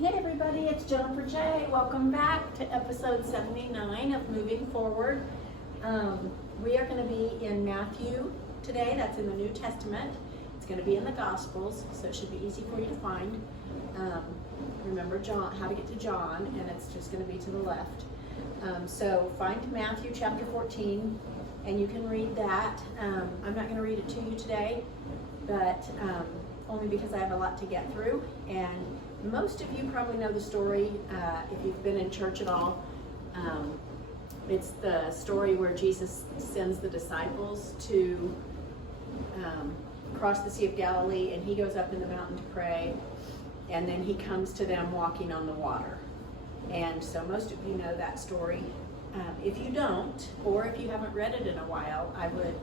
Hey everybody, it's Jennifer J. Welcome back to episode 79 of Moving Forward. We are going to be in Matthew today. That's in the New Testament. It's going to be in the Gospels, so it should be easy for you to find. Remember John, how to get to John, and it's just going to be to the left. So find Matthew chapter 14, and you can read that. I'm not going to read it to you today, but only because I have a lot to get through. And most of you probably know the story if you've been in church at all. It's the story where Jesus sends the disciples to cross the Sea of Galilee, and he goes up in the mountain to pray, and then he comes to them walking on the water. And so most of you know that story. If you don't, or if you haven't read it in a while, I would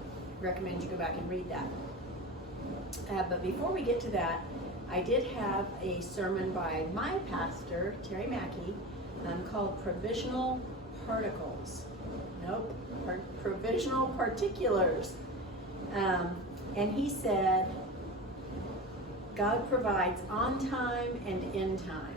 recommend you go back and read that. But before we get to that, I did have a sermon by my pastor, Terry Mackey, called Provisional Particles. Nope, Provisional Particulars. And he said, God provides on time and in time.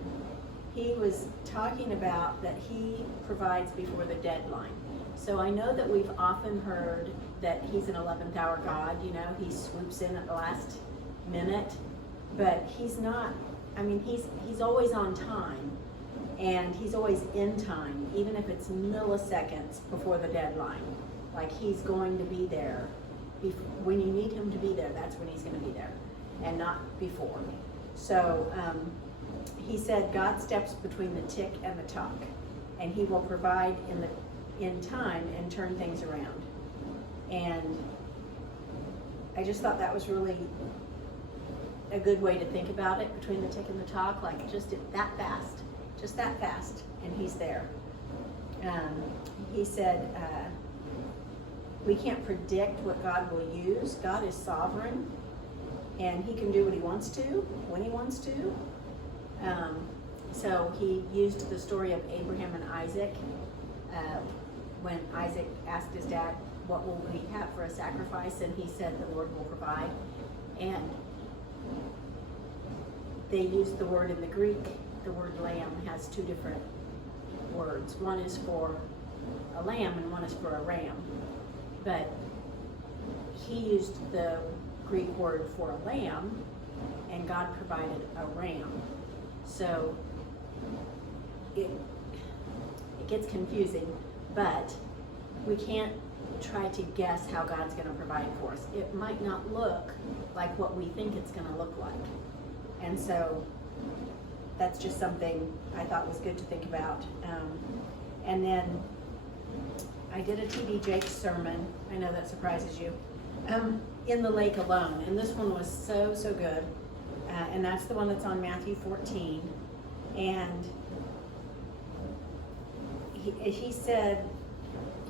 He was talking about that he provides before the deadline. So I know that we've often heard that he's an 11th hour God, you know, he swoops in at the last minute, but he's not. I mean, he's always on time, and he's always in time, even if it's milliseconds before the deadline. Like, he's going to be there. When you need him to be there, that's when he's going to be there, and not before. So he said God steps between the tick and the tock, and he will provide in time and turn things around. And I just thought that was really a good way to think about it, between the tick and the tock, like just that fast, and he's there. He said, we can't predict what God will use. God is sovereign, and he can do what he wants to, when he wants to. So he used the story of Abraham and Isaac, when Isaac asked his dad, what will we have for a sacrifice? And he said, the Lord will provide. And they used the word in the Greek. The word lamb has two different words. One is for a lamb and one is for a ram. But he used the Greek word for a lamb, and God provided a ram. So it gets confusing, but we can't try to guess how God's going to provide for us. It might not look like what we think it's going to look like. And so that's just something I thought was good to think about. And then I did a TD Jakes sermon. I know that surprises you. In the lake alone. And this one was so good. And that's the one that's on Matthew 14. And he said,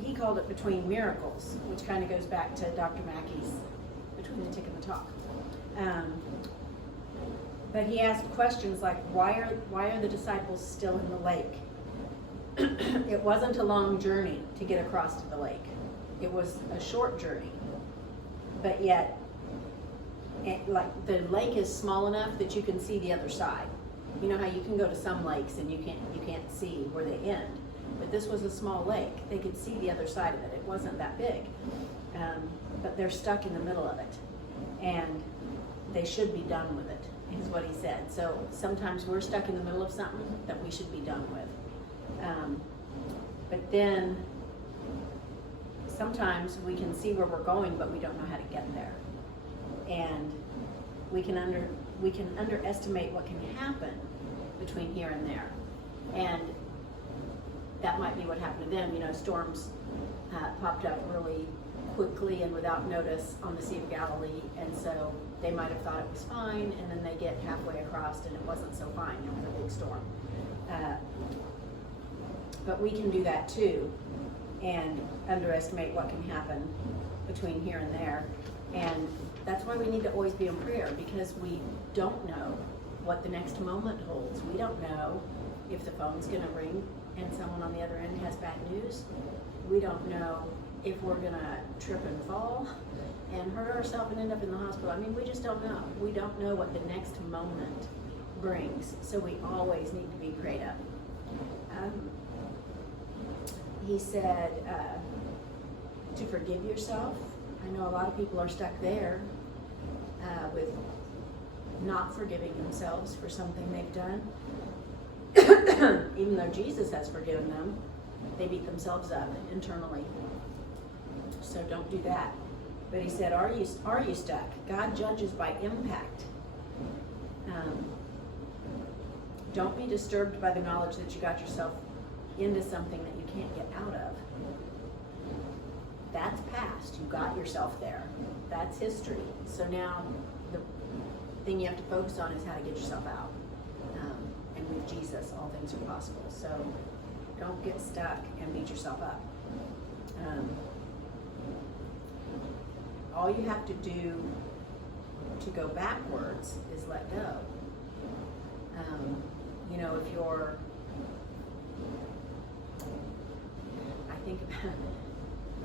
he called it Between Miracles, which kind of goes back to Dr. Mackey's Between the Tick and the Tock. But he asked questions like, why are the disciples still in the lake? It wasn't a long journey to get across to the lake. It was a short journey. But yet, like, the lake is small enough that you can see the other side. You know how you can go to some lakes and you can't see where they end. But this was a small lake. They could see the other side of it. It wasn't that big. But they're stuck in the middle of it. And they should be done with it, is what he said. So sometimes we're stuck in the middle of something that we should be done with. But then sometimes we can see where we're going, but we don't know how to get there. And we can underestimate what can happen between here and there. And that might be what happened to them. You know, storms popped up really quickly and without notice on the Sea of Galilee, and so they might have thought it was fine, and then they get halfway across and it wasn't so fine. It was a big storm. But we can do that too, and underestimate what can happen between here and there. And that's why we need to always be in prayer, because we don't know what the next moment holds. We don't know if the phone's going to ring and someone on the other end has bad news. We don't know if we're going to trip and fall and hurt ourselves and end up in the hospital. I mean, we just don't know. We don't know what the next moment brings. So we always need to be prayed up. He said to forgive yourself. I know a lot of people are stuck there with not forgiving themselves for something they've done. Even though Jesus has forgiven them, they beat themselves up internally. So don't do that. But he said, are you stuck? God judges by impact. Don't be disturbed by the knowledge that you got yourself into something that you can't get out of. That's past. You got yourself there. That's history. So now the thing you have to focus on is how to get yourself out. And with Jesus, all things are possible. So don't get stuck and beat yourself up. All you have to do to go backwards is let go. If you're,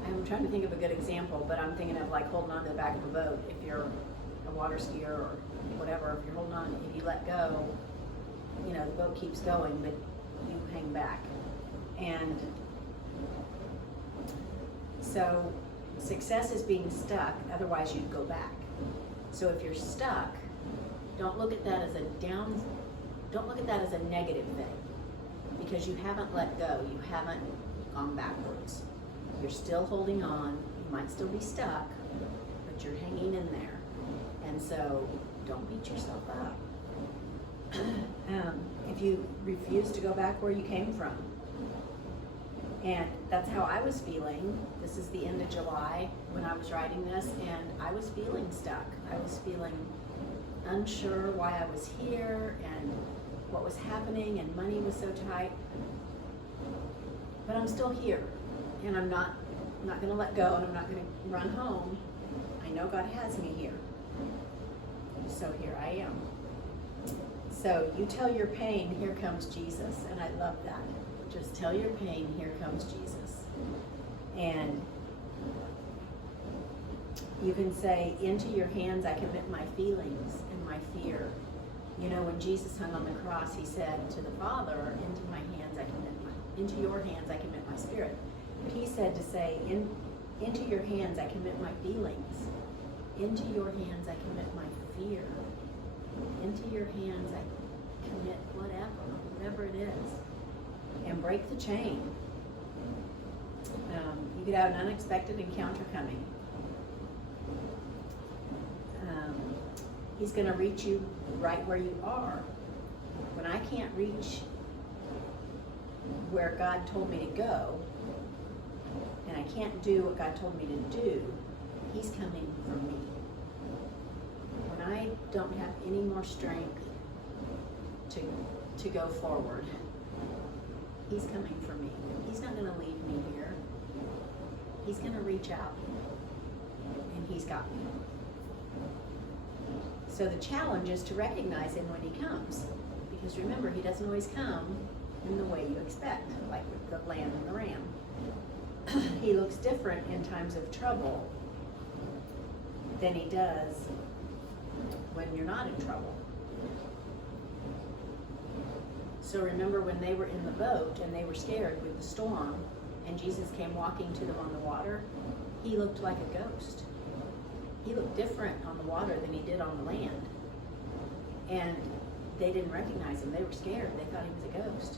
I'm trying to think of a good example, but I'm thinking of like holding on to the back of a boat. If you're a water skier or whatever, if you're holding on, if you let go, the boat keeps going, but you hang back. And so success is being stuck, otherwise you'd go back. So if you're stuck, don't look at that as a negative thing, because you haven't let go, you haven't gone backwards. You're still holding on, you might still be stuck, but you're hanging in there. And so don't beat yourself up. If you refuse to go back where you came from. And that's how I was feeling. This is the end of July when I was writing this, and I was feeling stuck. I was feeling unsure why I was here and what was happening, and money was so tight. But I'm still here, and I'm not going to let go, and I'm not going to run home. I know God has me here. So here I am. So you tell your pain, here comes Jesus. And I love that. Just tell your pain, here comes Jesus. And you can say, into your hands I commit my feelings and my fear. When Jesus hung on the cross, he said to the Father, into your hands I commit my spirit. But he said to say, into your hands I commit my feelings. Into your hands I commit my fear. Into your hands I commit whatever it is. And break the chain. You could have an unexpected encounter coming. He's going to reach you right where you are. When I can't reach where God told me to go, and I can't do what God told me to do, he's coming for me. When I don't have any more strength to go forward, he's coming for me. He's not going to leave me here. He's going to reach out, and he's got me. So the challenge is to recognize him when he comes. Because remember, he doesn't always come in the way you expect, like with the lamb and the ram. He looks different in times of trouble than he does when you're not in trouble. So remember when they were in the boat and they were scared with the storm, and Jesus came walking to them on the water, he looked like a ghost. He looked different on the water than he did on the land. And they didn't recognize him. They were scared. They thought he was a ghost.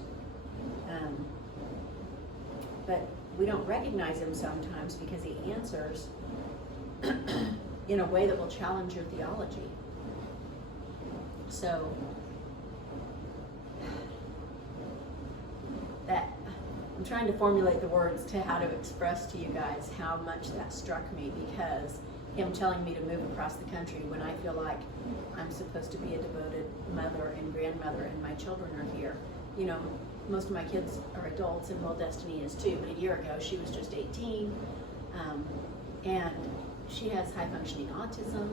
But we don't recognize him sometimes because he answers in a way that will challenge your theology. So that I'm trying to formulate the words to how to express to you guys how much that struck me, because him telling me to move across the country when I feel like I'm supposed to be a devoted mother and grandmother and my children are here. Most of my kids are adults, and well, Destiny is too, but a year ago she was just 18, and she has high-functioning autism,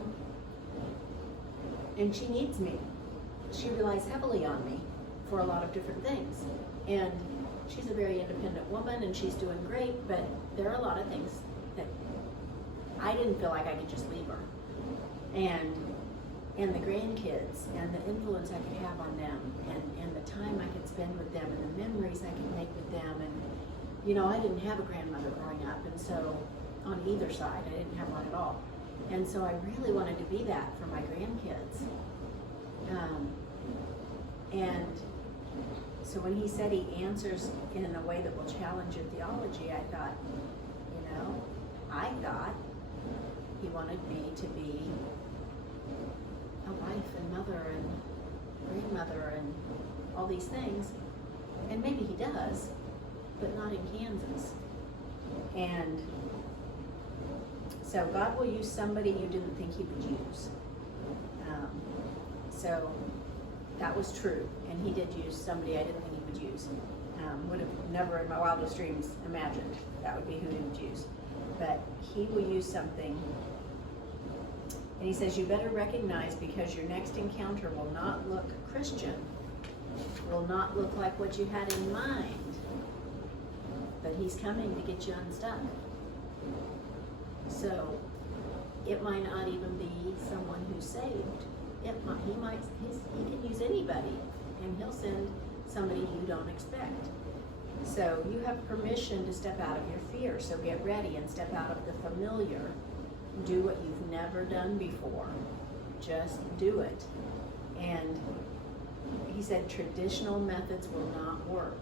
and she needs me. She relies heavily on me for a lot of different things, and she's a very independent woman, and she's doing great, but there are a lot of things that I didn't feel like I could just leave her. And and the grandkids and the influence I could have on them and the time I could spend with them and the memories I could make with them. And, you know, I didn't have a grandmother growing up, and so on either side, I didn't have one at all. And so I really wanted to be that for my grandkids. And so when he said he answers in a way that will challenge your theology, I thought, I thought he wanted me to be a wife and mother and grandmother and all these things. And maybe he does, but not in Kansas. And so God will use somebody you didn't think he would use. So that was true. And he did use somebody I didn't think he would use. Would have never in my wildest dreams imagined that would be who he would use. But he will use something. And he says, you better recognize, because your next encounter will not look Christian, will not look like what you had in mind, but he's coming to get you unstuck. So it might not even be someone who's saved. He can use anybody, and he'll send somebody you don't expect. So you have permission to step out of your fear. So get ready and step out of the familiar. Do what you've never done before. Just do it. And he said traditional methods will not work.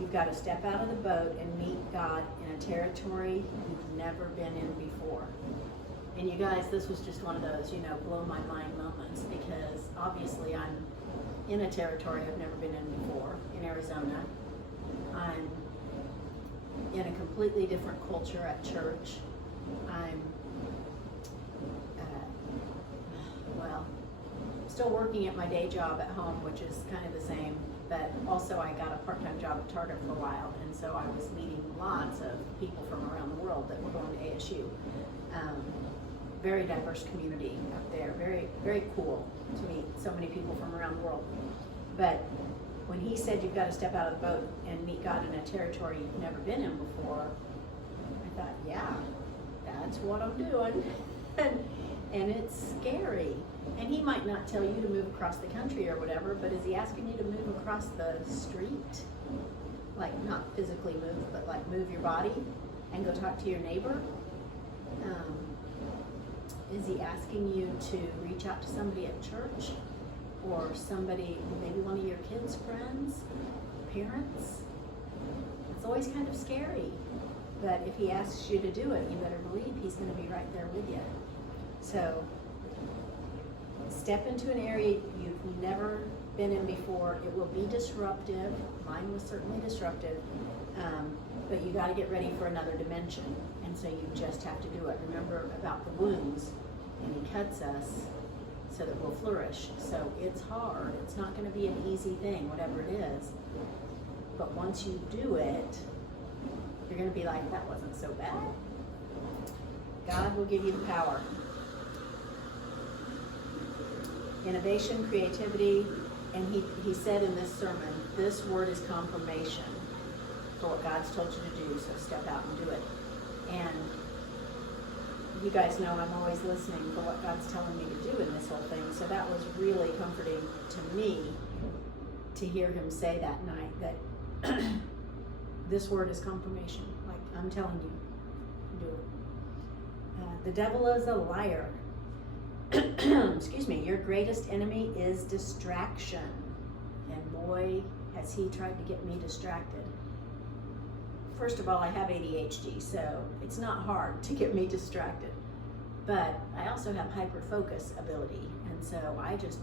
You've got to step out of the boat and meet God in a territory you've never been in before. And you guys, this was just one of those, blow my mind moments, because obviously I'm in a territory I've never been in before, in Arizona. I'm in a completely different culture at church. I'm, still working at my day job at home, which is kind of the same, but also I got a part-time job at Target for a while, and so I was meeting lots of people from around the world that were going to ASU. Very diverse community up there, very, very cool to meet so many people from around the world. But when he said you've got to step out of the boat and meet God in a territory you've never been in before, I thought, yeah, that's what I'm doing. And it's scary. And he might not tell you to move across the country or whatever, but is he asking you to move across the street? Like, not physically move, but like move your body and go talk to your neighbor? Is he asking you to reach out to somebody at church? Or somebody, maybe one of your kids' friends, parents? It's always kind of scary. But if he asks you to do it, you better believe he's going to be right there with you. So, step into an area you've never been in before. It will be disruptive. Mine was certainly disruptive. But you got to get ready for another dimension. And so you just have to do it. Remember about the wounds. And he cuts us so that we'll flourish. So it's hard. It's not going to be an easy thing, whatever it is. But once you do it, you're going to be like, that wasn't so bad. God will give you the power. Innovation, creativity, and he said in this sermon, this word is confirmation for what God's told you to do, so step out and do it. And you guys know I'm always listening for what God's telling me to do in this whole thing, so that was really comforting to me to hear him say that night that this word is confirmation. Like, I'm telling you, do it. The devil is a liar. Excuse me, your greatest enemy is distraction. And boy, has he tried to get me distracted. First of all, I have ADHD, so it's not hard to get me distracted. But I also have hyper-focus ability, and so I just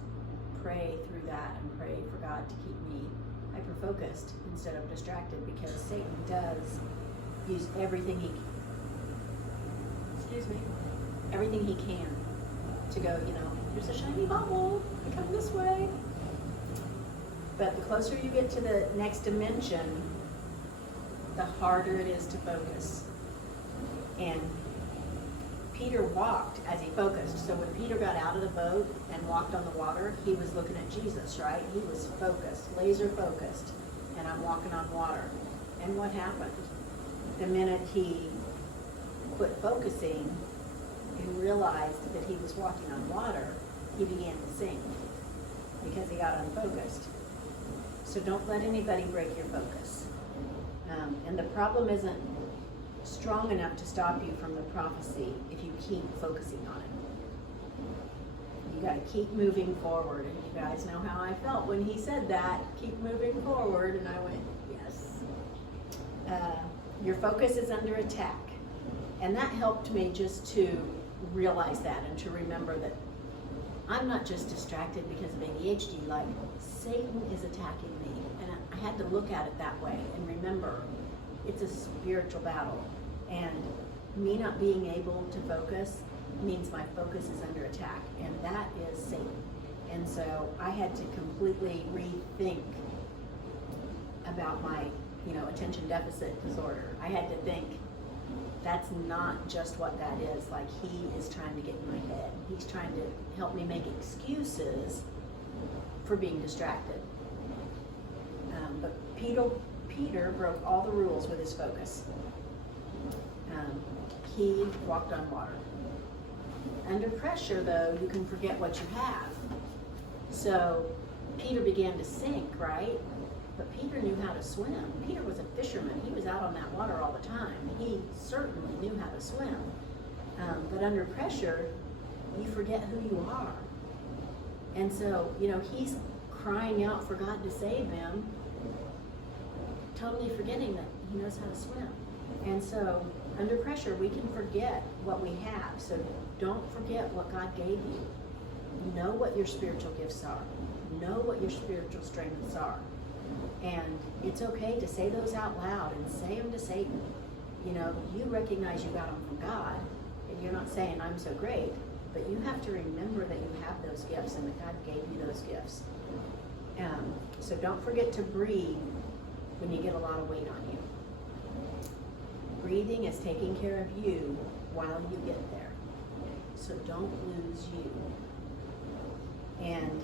pray through that and pray for God to keep me hyper-focused instead of distracted, because Satan does use everything he can to go, there's a shiny bubble, come this way. But the closer you get to the next dimension, the harder it is to focus. And Peter walked as he focused. So when Peter got out of the boat and walked on the water, he was looking at Jesus, right? He was focused, laser focused, and I'm walking on water. And what happened? The minute he quit focusing and realized that he was walking on water, he began to sink because he got unfocused. So don't let anybody break your focus. And the problem isn't strong enough to stop you from the prophecy if you keep focusing on it. You got to keep moving forward. And you guys know how I felt when he said that. Keep moving forward. And I went, yes. Your focus is under attack. And that helped me just to realize that and to remember that I'm not just distracted because of ADHD. Like, Satan is attacking me. And I had to look at it that way and remember it's a spiritual battle. And me not being able to focus means my focus is under attack. And that is Satan. And so I had to completely rethink about my, attention deficit disorder. I had to think, that's not just what that is. Like, he is trying to get in my head. He's trying to help me make excuses for being distracted. But Peter broke all the rules with his focus. He walked on water. Under pressure, though, you can forget what you have. So Peter began to sink, right? But Peter knew how to swim. Peter was a fisherman. He was out on that water all the time. He certainly knew how to swim. But under pressure, you forget who you are. And so, he's crying out for God to save him, totally forgetting that he knows how to swim. And so, under pressure, we can forget what we have. So don't forget what God gave you. Know what your spiritual gifts are. Know what your spiritual strengths are. And it's okay to say those out loud and say them to Satan. You recognize you got them from God, and you're not saying, I'm so great, but you have to remember that you have those gifts and that God gave you those gifts. So don't forget to breathe when you get a lot of weight on you. Breathing is taking care of you while you get there. So don't lose you. And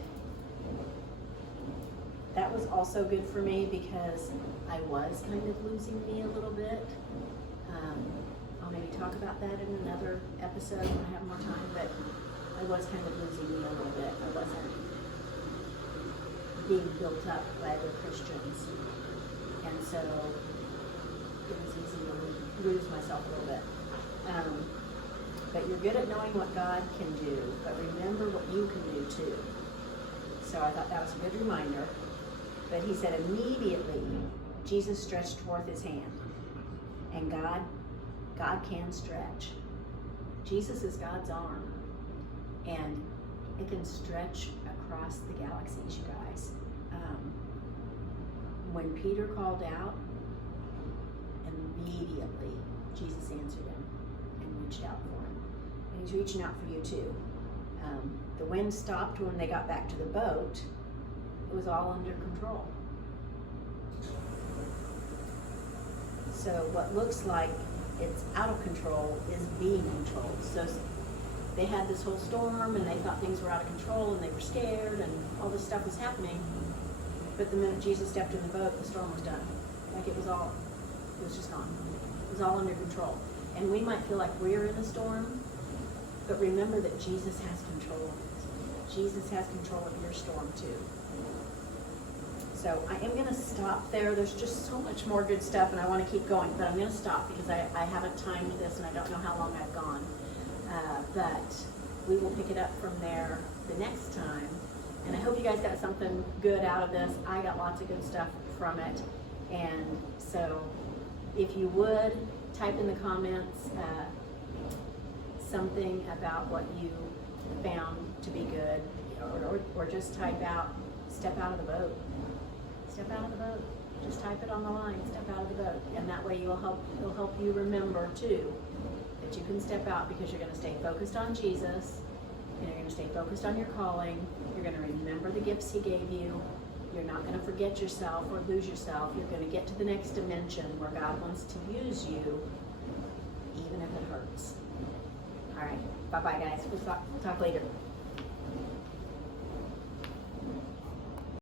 that was also good for me because I was kind of losing me a little bit. I'll maybe talk about that in another episode when I have more time, but I was kind of losing me a little bit. I wasn't being built up by other Christians. And so it was easy to lose myself a little bit. But you're good at knowing what God can do, but remember what you can do too. So I thought that was a good reminder. But he said immediately Jesus stretched forth his hand. And God can stretch. Jesus is God's arm. And it can stretch across the galaxies, you guys. When Peter called out, immediately Jesus answered him and reached out for him. And he's reaching out for you too. The wind stopped when they got back to the boat. It was all under control. So what looks like it's out of control is being controlled. So they had this whole storm and they thought things were out of control and they were scared and all this stuff was happening. But the minute Jesus stepped in the boat, the storm was done. Like it was just gone. It was all under control. And we might feel like we're in a storm, but remember that Jesus has control of it. Jesus has control of your storm too. So I am going to stop there. There's just so much more good stuff and I want to keep going, but I'm going to stop because I haven't timed this and I don't know how long I've gone. But we will pick it up from there the next time. And I hope you guys got something good out of this. I got lots of good stuff from it. And so if you would, type in the comments something about what you found to be good, or just type out, step out of the boat. Step out of the boat. Just type it on the line, step out of the boat. And that way it'll help you remember too that you can step out because you're going to stay focused on Jesus, and you're going to stay focused on your calling. You're going to remember the gifts he gave you. You're not going to forget yourself or lose yourself. You're going to get to the next dimension where God wants to use you, even if it hurts. All right. Bye-bye, guys. We'll talk later.